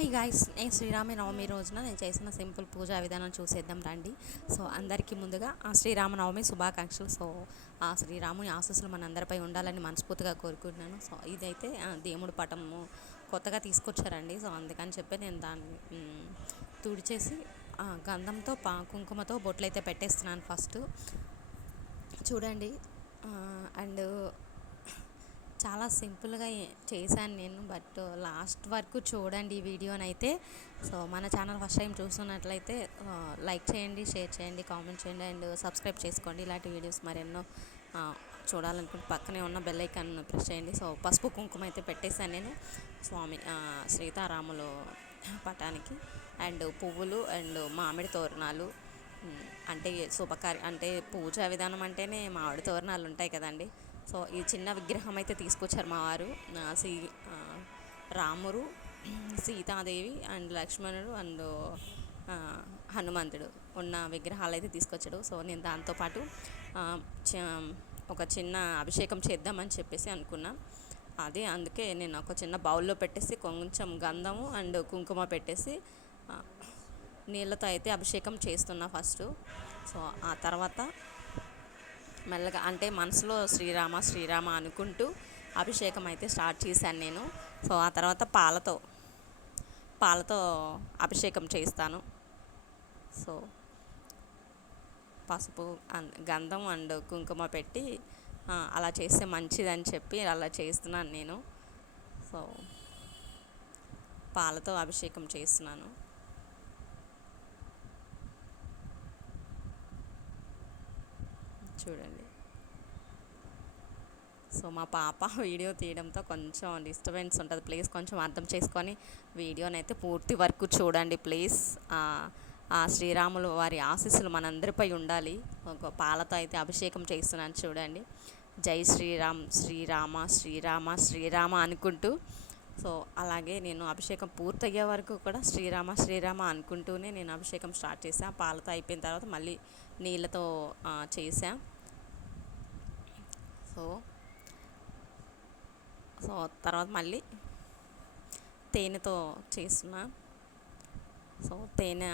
Hi guys, నేను శ్రీరామనవమి రోజున నేను చేసిన సింపుల్ పూజా విధానం చూసేద్దాం రండి. సో అందరికీ ముందుగా ఆ శ్రీరామనవమి శుభాకాంక్షలు. సో ఆ శ్రీరాముని ఆశీస్సులు మనందరిపై ఉండాలని మనస్ఫూర్తిగా కోరుకుంటున్నాను. సో ఇదైతే దేవుడి పటము కొత్తగా తీసుకొచ్చారండి. సో అందుకని చెప్పి నేను దాన్ని తుడిచేసి గంధంతో కుంకుమతో బొట్లయితే పెట్టేస్తున్నాను ఫస్ట్. చూడండి. అండ్ చాలా సింపుల్గా చేశాను నేను, బట్ లాస్ట్ వరకు చూడండి ఈ వీడియోనైతే. సో మన ఛానల్ ఫస్ట్ టైం చూస్తున్నట్లయితే లైక్ చేయండి, షేర్ చేయండి, కామెంట్ చేయండి అండ్ సబ్స్క్రైబ్ చేసుకోండి. ఇలాంటి వీడియోస్ మరెన్నో చూడాలనుకుంటే పక్కనే ఉన్న బెల్ ఐకాన్ ప్రెస్ చేయండి. సో పసుపు కుంకుమ అయితే పెట్టేశాను నేను స్వామి సీతారాములు పటానికి. అండ్ పువ్వులు అండ్ మామిడి తోరణాలు, అంటే అంటే పూజా విధానం అంటేనే మామిడి తోరణాలు ఉంటాయి కదండి. సో ఈ చిన్న విగ్రహం అయితే తీసుకొచ్చారు మా వారు. రాముడు, సీతాదేవి అండ్ లక్ష్మణుడు అండ్ హనుమంతుడు ఉన్న విగ్రహాలు అయితే తీసుకొచ్చాడు. సో నేను దాంతోపాటు ఒక చిన్న అభిషేకం చేద్దామని చెప్పేసి అనుకున్నా. అందుకే నేను ఒక చిన్న బౌల్లో పెట్టేసి కొంచెం గంధము అండ్ కుంకుమ పెట్టేసి నీళ్ళతో అయితే అభిషేకం చేస్తున్నా ఫస్ట్. సో ఆ తర్వాత మెల్లగా అంటే మనసులో శ్రీరామ శ్రీరామ అనుకుంటూ అభిషేకం అయితే స్టార్ట్ చేశాను నేను. సో ఆ తర్వాత పాలతో అభిషేకం చేస్తాను. సో పసుపు గంధం అండ్ కుంకుమ పెట్టి అలా చేస్తే మంచిదని చెప్పి అలా చేస్తున్నాను నేను. సో పాలతో అభిషేకం చేస్తున్నాను. చూడండి. సో మా పాప వీడియో తీయడంతో కొంచెం డిస్టర్బెన్స్ ఉంటుంది. ప్లీజ్ కొంచెం అర్థం చేసుకొని వీడియోనైతే పూర్తి వరకు చూడండి ప్లీజ్. ఆ శ్రీరాములు వారి ఆశీస్సులు మనందరిపై ఉండాలి. ఒక పాలతో అయితే అభిషేకం చేస్తున్నాను చూడండి. జై శ్రీరామ్, శ్రీరామ శ్రీరామ శ్రీరామ అనుకుంటూ. సో అలాగే నేను అభిషేకం పూర్తయ్యే వరకు కూడా శ్రీరామ శ్రీరామ అనుకుంటూనే నేను అభిషేకం స్టార్ట్ చేశాను. పాలతో అయిపోయిన తర్వాత మళ్ళీ నీళ్ళతో చేసా. సో తర్వాత మళ్ళీ తేనెతో చేస్తున్నా. సో తేనె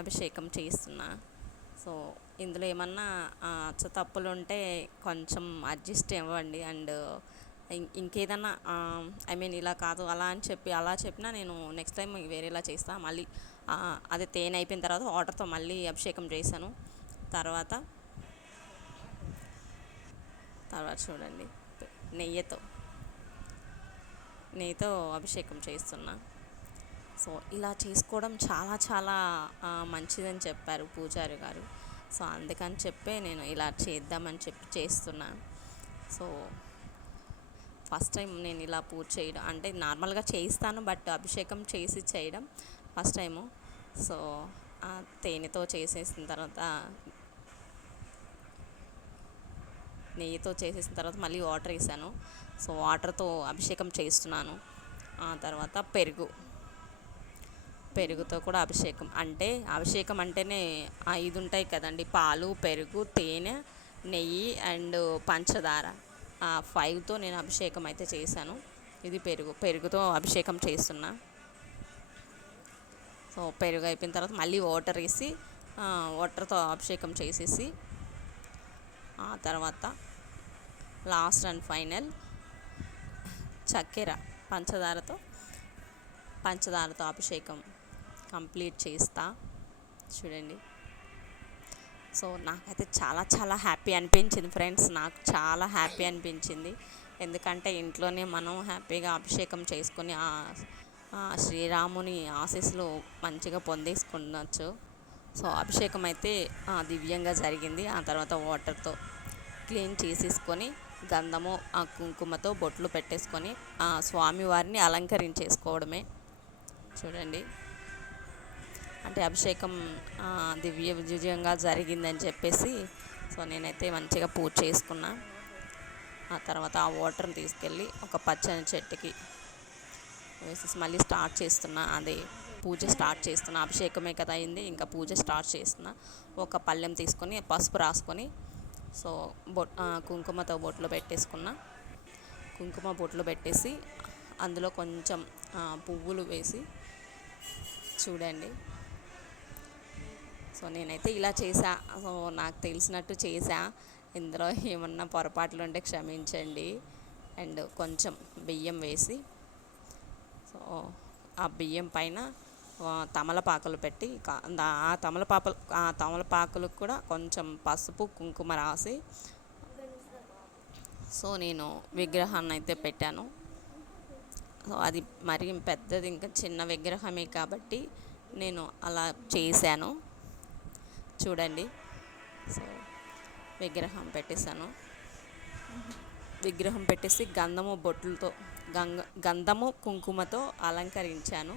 అభిషేకం చేస్తున్నా. సో ఇందులో ఏమన్నా తప్పులు ఉంటే కొంచెం అడ్జస్ట్ ఇవ్వండి. అండ్ ఇంకేదన్నా ఇలా కాదు అలా చెప్పినా నేను నెక్స్ట్ టైం వేరేలా చేస్తాను. మళ్ళీ అదే తేనె అయిపోయిన తర్వాత వాటర్తో మళ్ళీ అభిషేకం చేశాను. తర్వాత చూడండి, నెయ్యితో అభిషేకం చేస్తున్నా. సో ఇలా చేసుకోవడం చాలా చాలా మంచిదని చెప్పారు పూజారి గారు. సో అందుకని చెప్పే నేను ఇలా చేద్దామని చెప్పి చేస్తున్నా. సో ఫస్ట్ టైం నేను ఇలా పూజ చేయడం అంటే నార్మల్గా చేయిస్తాను, బట్ అభిషేకం చేసి చేయడం ఫస్ట్ టైము. సో తేనెతో చేసేసిన తర్వాత నెయ్యితో చేసేసిన తర్వాత మళ్ళీ వాటర్ వేసాను. సో వాటర్తో అభిషేకం చేస్తున్నాను. ఆ తర్వాత పెరుగుతో కూడా అభిషేకం అంటేనే 5 ఉంటాయి కదండి: పాలు, పెరుగు, తేనె, నెయ్యి అండ్ పంచదార. 5తో నేను అభిషేకం అయితే చేశాను. ఇది పెరుగుతో అభిషేకం చేస్తున్నా. సో పెరుగు అయిపోయిన తర్వాత మళ్ళీ వాటర్ వేసి వాటర్తో అభిషేకం చేసేసి ఆ తర్వాత లాస్ట్ అండ్ ఫైనల్ చక్కెర పంచదారతో అభిషేకం కంప్లీట్ చేస్తా. చూడండి. సో నాకైతే చాలా చాలా హ్యాపీ అనిపించింది ఫ్రెండ్స్. నాకు చాలా హ్యాపీ అనిపించింది. ఎందుకంటే ఇంట్లోనే మనం హ్యాపీగా అభిషేకం చేసుకొని శ్రీరాముని ఆశీస్సులు మంచిగా పొందేసుకునొచ్చు. సో అభిషేకం అయితే దివ్యంగా జరిగింది. ఆ తర్వాత వాటర్తో క్లీన్ చేసేసుకొని గంధము కుంకుమతో బొట్లు పెట్టేసుకొని స్వామివారిని అలంకరించేసుకోవడమే. చూడండి, అంటే అభిషేకం విజయంగా జరిగిందని చెప్పేసి సో నేనైతే మంచిగా పూజ చేసుకున్నా. ఆ తర్వాత ఆ వాటర్ని తీసుకెళ్ళి ఒక పచ్చని చెట్టుకి వేసేసి మళ్ళీ పూజ స్టార్ట్ చేస్తున్నా. అభిషేకమే కదా అయింది, ఇంకా పూజ స్టార్ట్ చేస్తున్నా. ఒక పళ్ళెం తీసుకొని పసుపు రాసుకొని సో కుంకుమతో బొట్లు పెట్టేసుకున్నా. కుంకుమ బొట్లు పెట్టేసి అందులో కొంచెం పువ్వులు వేసి చూడండి. సో నేనైతే ఇలా చేసా. సో నాకు తెలిసినట్టు చేసా. ఇందులో ఏమన్నా పొరపాట్లు ఉంటే క్షమించండి. అండ్ కొంచెం బియ్యం వేసి, సో ఆ బియ్యం పైన తమలపాకులు పెట్టి ఆ తమలపాకులకు కూడా కొంచెం పసుపు కుంకుమ రాసి, సో నేను విగ్రహాన్ని అయితే పెట్టాను. సో అది మరి పెద్దది, ఇంకా చిన్న విగ్రహమే కాబట్టి నేను అలా చేశాను. చూడండి. సో విగ్రహం పెట్టేశాను. విగ్రహం పెట్టేసి గంధము కుంకుమతో అలంకరించాను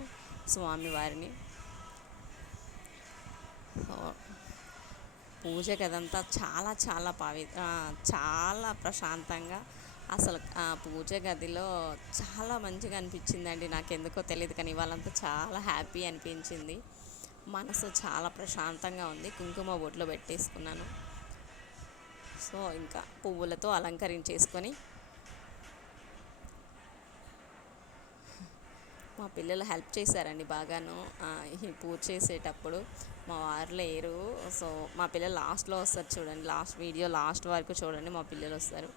స్వామివారిని. సో పూజ గదంతా చాలా చాలా చాలా ప్రశాంతంగా, అసలు ఆ పూజ గదిలో చాలా మంచిగా అనిపించిందండి. నాకెందుకో తెలియదు కానీ ఇవాళంతా చాలా హ్యాపీ అనిపించింది. మనసు చాలా ప్రశాంతంగా ఉంది. కుంకుమ బొట్లు పెట్టేసుకున్నాను. సో ఇంకా పువ్వులతో అలంకరించేసుకొని, మా పిల్లలు హెల్ప్ చేశారండి బాగాను ఈ పూజ చేసేటప్పుడు. మా వారు లేరు. సో మా పిల్లలు లాస్ట్లో వస్తారు చూడండి, వీడియో లాస్ట్ వరకు చూడండి. మా పిల్లలు వస్తారు.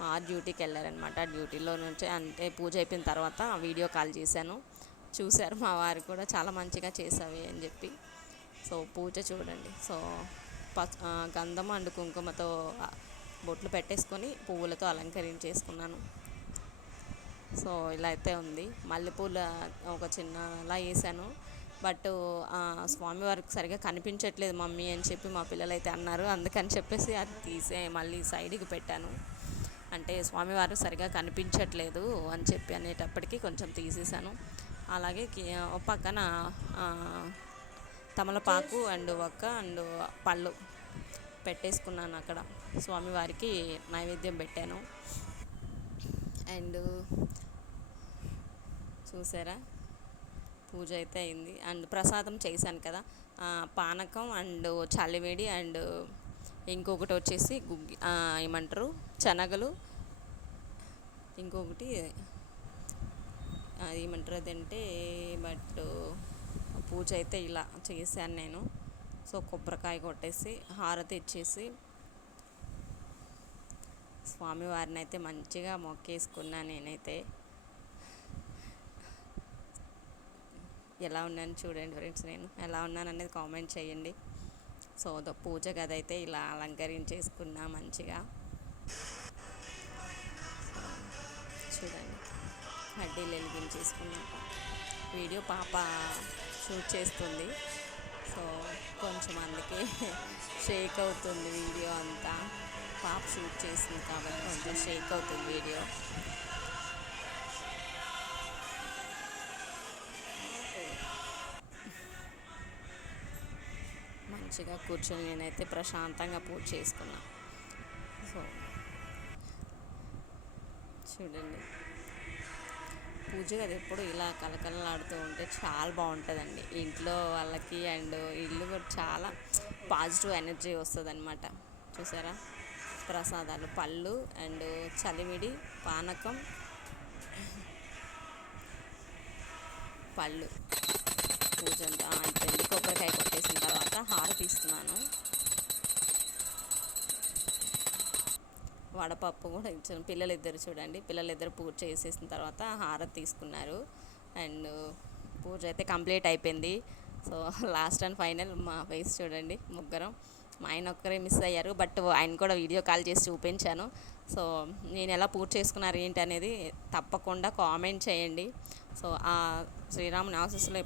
మా డ్యూటీకి వెళ్ళారనమాట. డ్యూటీలో నుంచి అంటే పూజ అయిపోయిన తర్వాత వీడియో కాల్ చేశాను. చూశారు మా వారు కూడా, చాలా మంచిగా చేసావి అని చెప్పి. సో పూజ చూడండి. సో గంధం అండ్ కుంకుమతో బొట్లు పెట్టేసుకొని పువ్వులతో అలంకరించేసుకున్నాను. సో ఇలా అయితే ఉంది. మల్లెపూల ఒక చిన్న అలా వేసాను. బట్ స్వామివారికి సరిగా కనిపించట్లేదు మమ్మీ అని చెప్పి మా పిల్లలు అయితే అన్నారు. అందుకని చెప్పేసి అది మళ్ళీ సైడ్కి పెట్టాను. అంటే స్వామివారు సరిగా కనిపించట్లేదు అని చెప్పి అనేటప్పటికీ కొంచెం తీసేసాను. అలాగే పక్కన తమలపాకు అండ్ అండ్ పళ్ళు పెట్టేసుకున్నాను. అక్కడ స్వామివారికి నైవేద్యం పెట్టాను. అండ్ చూసారా, పూజ అయితే అయింది. అండ్ ప్రసాదం చేశాను కదా, పానకం అండ్ చలివేడి అండ్ ఇంకొకటి వచ్చేసి ఏమంటారు శనగలు, ఇంకొకటి అది ఏమంటారు అదంటే, బట్ పూజ అయితే ఇలా చేశాను నేను. సో కొబ్బరికాయ కొట్టేసి హారతి ఇచ్చేసి స్వామివారిని అయితే మంచిగా మొక్కేసుకున్నాను. నేనైతే ఎలా ఉన్నాను చూడండి ఫ్రెండ్స్, నేను ఎలా ఉన్నాను అనేది కామెంట్ చేయండి. సో పూజ గది అయితే ఇలా అలంకరించేసుకున్నా మంచిగా. చూడండి, కడ్డీలు వెలిగించేసుకున్నా. వీడియో పాప షూట్ చేస్తుంది. సో కొంచెం అందుకే షేక్ అవుతుంది వీడియో అంతా. పాప షూట్ చేసింది కాబట్టి కొంచెం షేక్ అవుతుంది వీడియో. మంచిగా కూర్చొని నేనైతే ప్రశాంతంగా పూజ చేసుకున్నా. సో చూడండి, పూజ గది ఎప్పుడు ఇలా కలకలలాడుతూ ఉంటే చాలా బాగుంటుందండి ఇంట్లో వాళ్ళకి. అండ్ ఇల్లు కూడా చాలా పాజిటివ్ ఎనర్జీ వస్తుంది అనమాట. చూసారా, ప్రసాదాలు పళ్ళు అండ్ చలిమిడి పానకం పళ్ళు పూజ అంతా అయిపోయింది. కొబ్బరికాయ కొట్టేసిన తర్వాత హారతి ఇస్తున్నాను. వడపప్పు కూడా ఇచ్చాను. పిల్లలిద్దరు చూడండి, పిల్లలిద్దరు పూజ చేసేసిన తర్వాత హారతి తీసుకున్నారు. అండ్ పూజ అయితే కంప్లీట్ అయిపోయింది. సో లాస్ట్ అండ్ ఫైనల్ మా ఫేస్ చూడండి, ముగ్గురం. మా ఆయన ఒక్కరే మిస్ అయ్యారు, బట్ ఆయన కూడా వీడియో కాల్ చేసి చూపించాను. సో నేను ఎలా పూజ చేసుకున్నారు ఏంటి అనేది తప్పకుండా కామెంట్ చేయండి. సో ఆ శ్రీరాముని ఆశీస్సులు